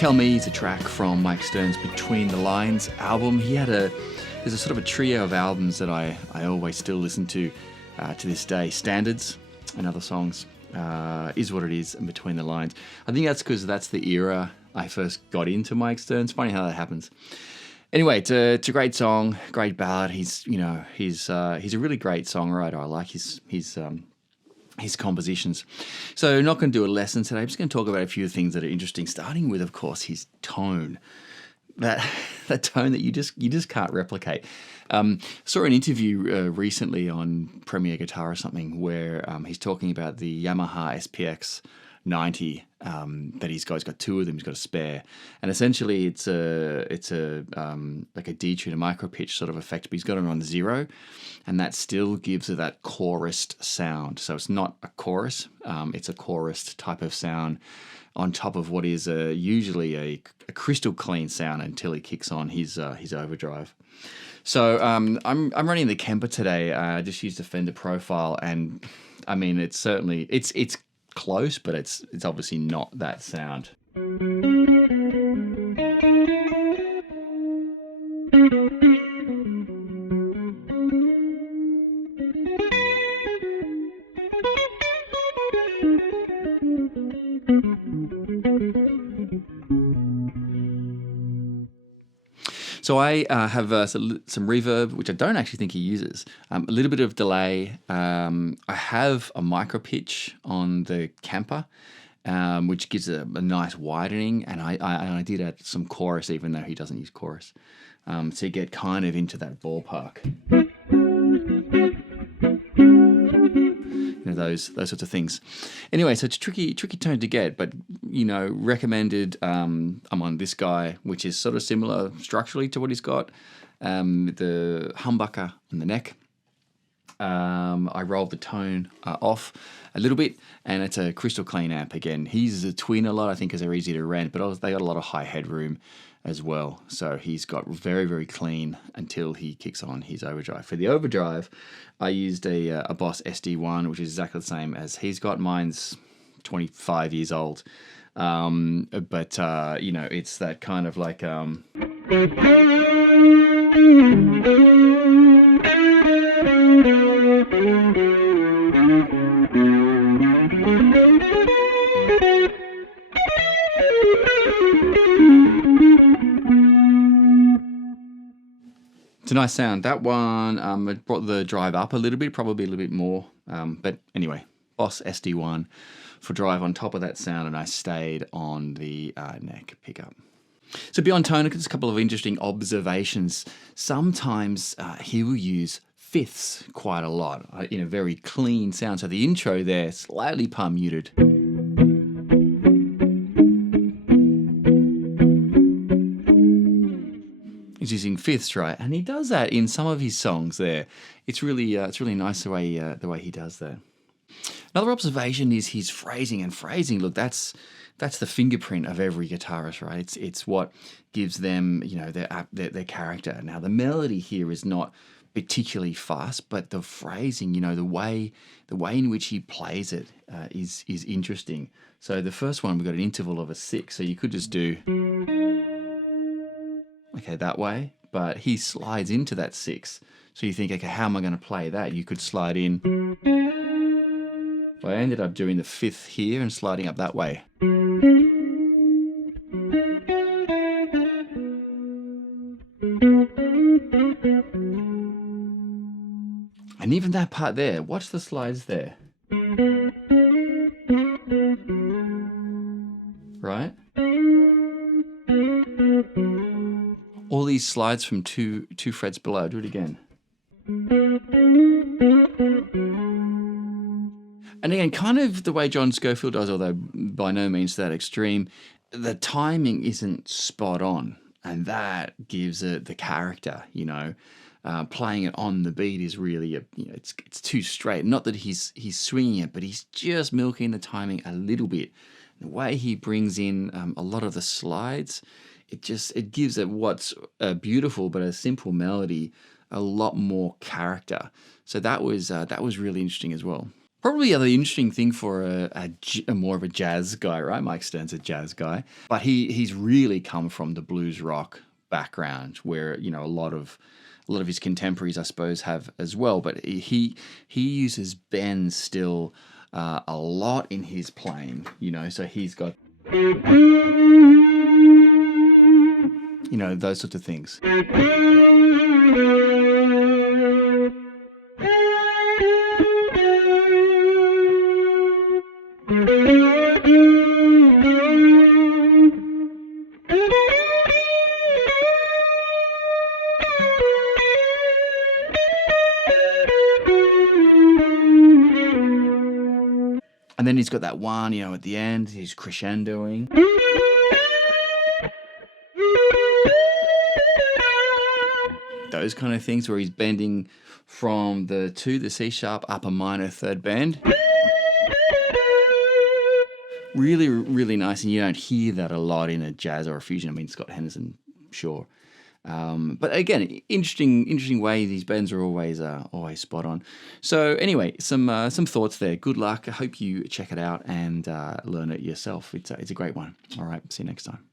Tell Me is a track from Mike Stern's Between the Lines album. There's a sort of a trio of albums that I always still listen to this day. Standards and other songs, Is What It Is, and Between the Lines. I think that's because that's the era I first got into Mike Stern. It's funny how that happens. Anyway, it's a great song, great ballad. He's a really great songwriter. I like his compositions. So not going to do a lesson today. I'm just going to talk about a few things that are interesting, starting with, of course, his tone. That tone that you just can't replicate. Saw an interview recently on Premier Guitar or something where he's talking about the Yamaha SPX 90 that he's got. He's got two of them. He's got a spare, and essentially it's a like a detuned, a micro pitch sort of effect. But he's got it on 0, and that still gives it that chorused sound. So it's not a chorus; it's a chorused type of sound on top of what is usually a crystal clean sound until he kicks on his overdrive. So I'm running the Kemper today. I just used a Fender Profile, and I mean it's close, but it's obviously not that sound. So I have some reverb, which I don't actually think he uses. A little bit of delay. I have a micro pitch on the Kemper, which gives a nice widening, and I did add some chorus, even though he doesn't use chorus, to get kind of into that ballpark. Those sorts of things. Anyway, so it's a tricky tone to get, but recommended. I'm on this guy, which is sort of similar structurally to what he's got. The humbucker on the neck. I rolled the tone off a little bit, and it's a crystal clean amp again. He uses a twin a lot, I think, because they're easy to rent, but they got a lot of high headroom as well. So he's got very, very clean until he kicks on his overdrive. For the overdrive, I used a Boss SD1, which is exactly the same as he's got. Mine's 25 years old. But it's that kind of like... It's a nice sound. That one, it brought the drive up a little bit, probably a little bit more. But anyway, Boss SD1 for drive on top of that sound, and I stayed on the neck pickup. So beyond tone, there's a couple of interesting observations. Sometimes he will use fifths quite a lot in a very clean sound. So the intro there, slightly palm muted. He's using fifths, right? And he does that in some of his songs there. It's really nice the way he does that. Another observation is his phrasing. And phrasing, look, that's the fingerprint of every guitarist, right? It's what gives them, their character. Now, the melody here is not particularly fast, but the phrasing, the way in which he plays it is interesting. So the first one, we've got an interval of a 6, so you could just do that way, but he slides into that 6. So you think, okay, how am I going to play that? You could slide in. Well, I ended up doing the 5th here and sliding up that way. And even that part there, watch the slides there. Right? All these slides from two frets below. Do it again. And again, kind of the way John Scofield does, although by no means that extreme, the timing isn't spot on, and that gives it the character. Playing it on the beat is really it's too straight. Not that he's swinging it, but he's just milking the timing a little bit. The way he brings in a lot of the slides, it gives it what's beautiful but a simple melody a lot more character. So that was really interesting as well. Probably the interesting thing for a more of a jazz guy, right? Mike Stern's a jazz guy, but he's really come from the blues rock background, where a lot of his contemporaries, I suppose, have as well. But he uses bends still a lot in his playing, So he's got those sorts of things. And then he's got that one, at the end, he's crescendoing. Those kind of things where he's bending from the C sharp up a minor third bend. Really, really nice, and you don't hear that a lot in a jazz or a fusion. I mean, Scott Henderson, sure. But again, interesting way. These bends are always spot on. So anyway, some thoughts there. Good luck. I hope you check it out and learn it yourself. It's a great one. All right, see you next time.